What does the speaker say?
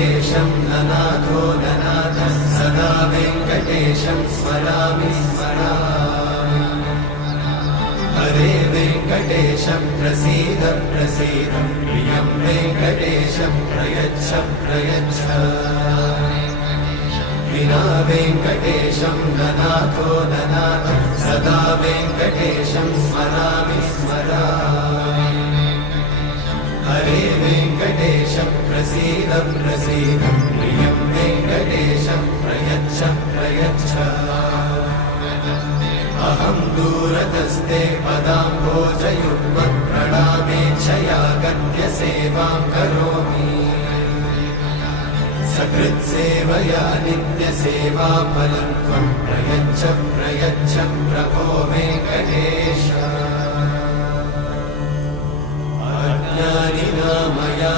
वेङ्कटेशं ननाथो ननाथः सदा वेङ्कटेशं स्मरामि स्मरामि हरे वेङ्कटेशं प्रसीद प्रसीद प्रियं वेङ्कटेशं प्रयच्छ प्रयच्छ विना वेङ्कटेशं ननाथो ननाथः सदा वेङ्कटेशं स्मरामि स्मरामि हरे वेङ्कटेशं प्रसीद प्रसीद प्रियं वेङ्कटेशं प्रयच्छ प्रयच्छ अहं दूरतस्ते पदाम्भोजयुग्मप्रणामेच्छया गद्य सेवां करोमि सकृत्सेवया नित्यसेवाफलं त्वं प्रयच्छ प्रयच्छ प्रभो वेङ्कटेश अज्ञानिना मया